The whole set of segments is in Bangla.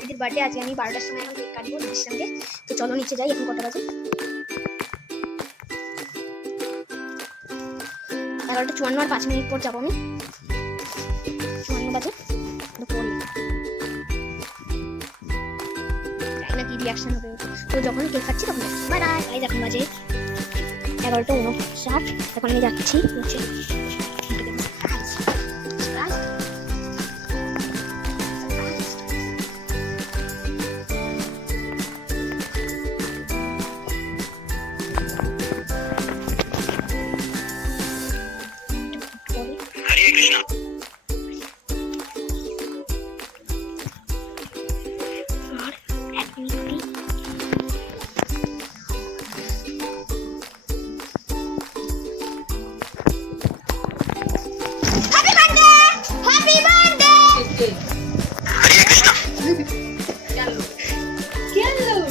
দিদির বার্থডে। আজকে আমি 12টার সময় এখন কেক কাটবো দিদির সঙ্গে। তো চলো নিচে যাই। এখন কটা বাজে? 11:54 আর 5 মিনিট পর যাবো আমি। 54 বাজে পড়ি না কি রিয়াকশন হবে। তো যখন কেক কাটছি তখন বাই বাই। গাইস এখন বাজে 11:59। এখন আমি যাচ্ছি নিচে।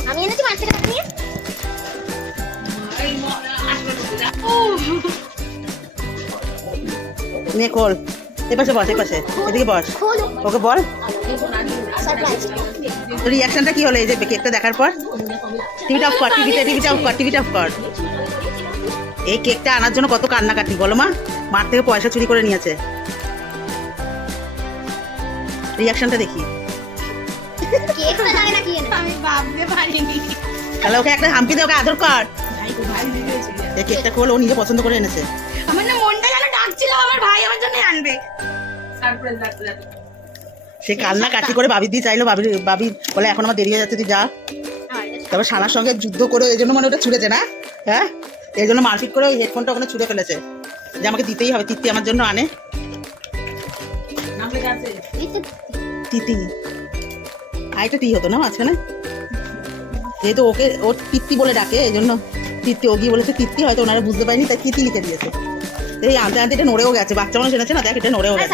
আমি এনেছি 5 টাকা নিয়ে। নে খোল। এপাশে বস, এপাশে এদিকে বস। ওকে বল রিয়াকশনটা কি হলো এই যে কেকটা দেখার পর। টিভিটা অফ কর, টিভিটা অফ কর, টিভিটা অফ কর। এই কেকটা আনার জন্য কত কান্নাকাটি বলো মা। মার থেকে পয়সা চুরি করে নিয়েছে। রিয়াকশনটা দেখি। কেকটা জানি না কি এনেছে। আমি ভাবতে পারিনি। তাহলে ওকে একটা হাম্পি দে, ওকে আদর কর। এই কেকটা খোল, ও নিজে পছন্দ করে এনেছে। আমার না মনটা যেন ডাকছিল আমার ভাই আমার জন্য আনবে। সারপ্রাইজ লাগতে যাচ্ছে। সে কান্না কাটি করে বাবি দিয়ে চাইলো, বাবি বলে এখন আমার দেরি হয়ে যাচ্ছে তুই যা। তারপর সানার সঙ্গে যুদ্ধ করে এই জন্য মানে ওটা ছুঁড়েছে না, হ্যাঁ এই জন্য মারপিট করে ওই হেডফোনটা ওখানে ছুঁড়ে ফেলেছে যে আমাকে দিতেই হবে। তিত্তি আমার জন্য আনে। তিতি আইটা টি হতো না মাঝখানে, যেহেতু ওকে ওর তিত্তি বলে ডাকে এই জন্য তিত্তি। ও গিয়ে বলেছে তিত্তি, হয়তো ওনারা বুঝতে পারিনি তাই তিতি লিখে দিয়েছে। এই আনতে আনতে এটা নড়েও গেছে। বাচ্চা মানুষ এনেছে না, দেখ এটা নড়েও গেছে।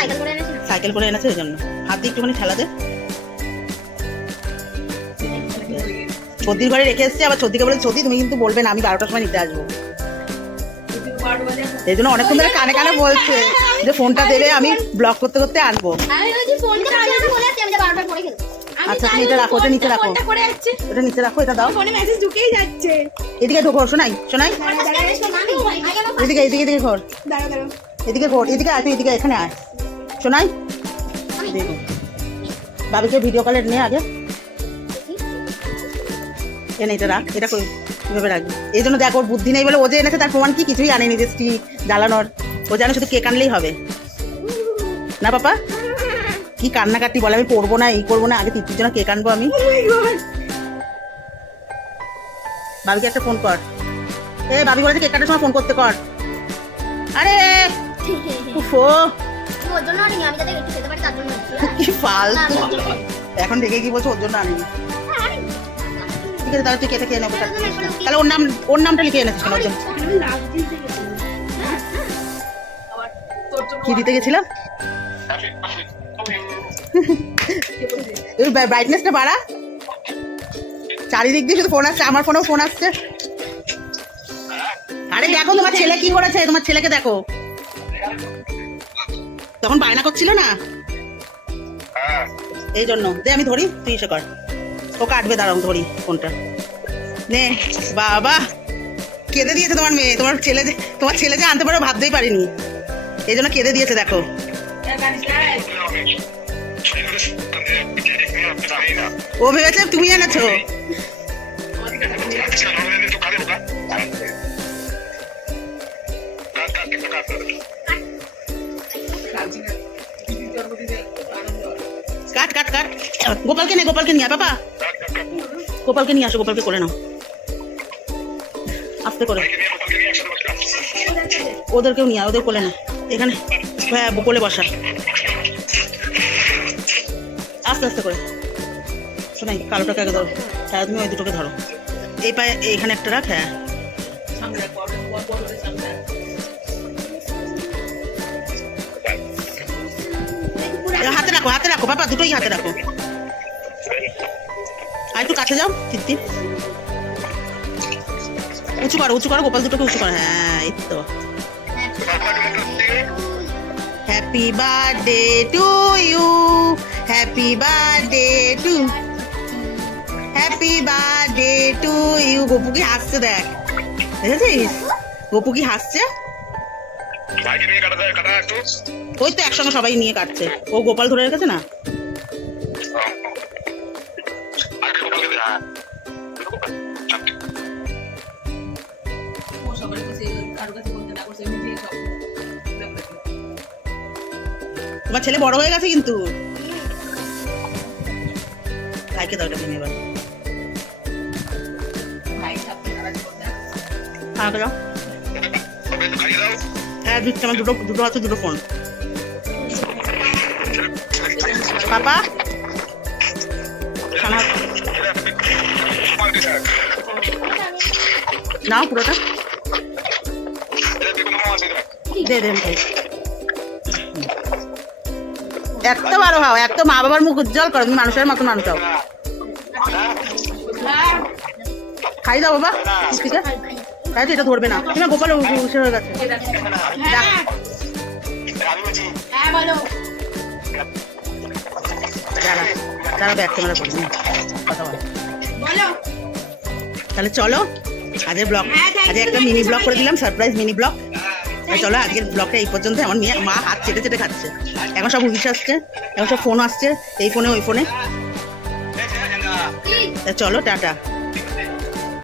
সাইকেল করে এনেছে ওই জন্য। হাত দিয়ে একটুখানি ঠেলা দে। সর্দির ঘরে রেখে এসছে। আবার সর্দিকে বলে সর্দি তুমি কিন্তু বলবে না, আমি 12টার সময় নিতে আসবো। এই জন্য অনেকক্ষণ ধরে কানে কানে বলছে যে ফোনটা দেবে, আমি ব্লক করতে করতে আনবো। আচ্ছা তুমি এটা রাখো, এটা নিচে রাখো, এটা নিচে রাখো, এটা দাও। ফোনে মেসেজ ঢুকেই যাচ্ছে। এদিকে ঢোকো, শোনাই শোনাই। এদিকে এদিকে এদিকে ঘর, এদিকে ঘর, এদিকে আয়, তুই এদিকে এখানে আয়। শোনাই দেখো বাবিকে ভিডিও কলে নিয়ে আগে এনে এটা রাখ। এটা কিভাবে রাখবি? এই জন্য দেখ ওর বুদ্ধি নেই বলে ও যে এনেছে তার প্রমাণ কি কিছুই আনেনি যে স্টিক জ্বালানোর। ও জানে শুধু কেক আনলেই হবে না। পাপা কি কান্নাকাটি বলে, আমি পড়বো না, এই করবো না, আগে তিতির জন্য কেক আনবো আমি। বাবিকে একটা ফোন কর। এ বাবি বলেছে কেক কাটার সময় ফোন করতে কর। আরে উফো কি ফালতু। এখন দেখে কি বলছো ওর জন্য আনিনি। ঠিক আছে তাহলে তুই কেটে খেয়ে নেবো। তাহলে ওর নামটা লিখে এনেছিস কেন? ওর জন্য কি দিতে গেছিলাম? ব্রাইটনেসটা বাড়া। চারিদিক দিয়ে শুধু ফোন আসছে, আমার ফোনেও ফোন আসছে। আরে দেখো তোমার ছেলে কি করেছে, তোমার ছেলেকে দেখো। তখন বায়না করছিল না, এই জন্য। দে আমি ধরি, তুই এসে কর। ও কাটবে, দাঁড়াও ধরি ফোনটা। নে বাবা কেঁদে দিয়েছে তোমার মেয়ে। তোমার ছেলে যে আনতে পারো ভাবতেই পারিনি, এই জন্য কেঁদে দিয়েছে। দেখো ও ভেবেছে তুমি এনেছো। কাট কাট কাট। গোপালকে নিয়ে বাবা, গোপালকে নিয়ে আসো, গোপালকে করে নাও আস্তে করে। ওদেরকেও নিয়ে ওদের কোলে না, এখানে হ্যাঁ কোলে বসা। আস্তে আস্তে করে শোনাই। কালোটাকে আগে ধরো, হ্যাঁ তুমি ওই দুটোকে ধরো। এই পায়ে এইখানে একটা রাখ। হ্যাঁ হাতে রাখো, হাতে রাখো বাবা, দুটোই হাতে রাখো। আর একটু কাছে যাও তিত্তি। উঁচু করো গোপাল দুটোকে উঁচু করো। হ্যাঁ এই তো। Happy birthday to you, happy birthday to. Happy birthday to you. Gopu কি হাসছে দেখ, দেখেছিস গপু কি হাসছে। ওই তো একসঙ্গে সবাই নিয়ে কাটছে, ও গোপাল ধরে রেখেছে না। তোমার ছেলে বড় হয়ে গেছে কিন্তু। ভাইকে দাও এটা ভেঙে এবার। আমাকে দাও। হ্যাঁ দিচ্ছি, আমার দুটো আছে, দুটো ফোন। পাপা খানা নাও পুরোটা দে দে ভাই। এত ভালো হও, এত মা বাবার মুখ উজ্জ্বল করো, তুমি মানুষের মতো মানুষ হও। খাই দাও বাবা, ঠিক আছে তাই তো এটা ধরবে না। তুমি গোপাল উঠে হয়ে গেছে। তারা ব্যাক ক্যামেরা করি কথা বলো। তাহলে চলো আজকের ব্লগ, আজকে একটা মিনি ব্লগ করে দিলাম, সারপ্রাইজ মিনি ব্লগ। চলো আজকের ব্লগটা এই পর্যন্ত। আমার মেয়ে মা হাত চেটে চেটে খাচ্ছে, এখন সব হুদিস আসছে, এখন সব ফোন আসছে, এই ফোনে ওই ফোনে। চলো টাটা।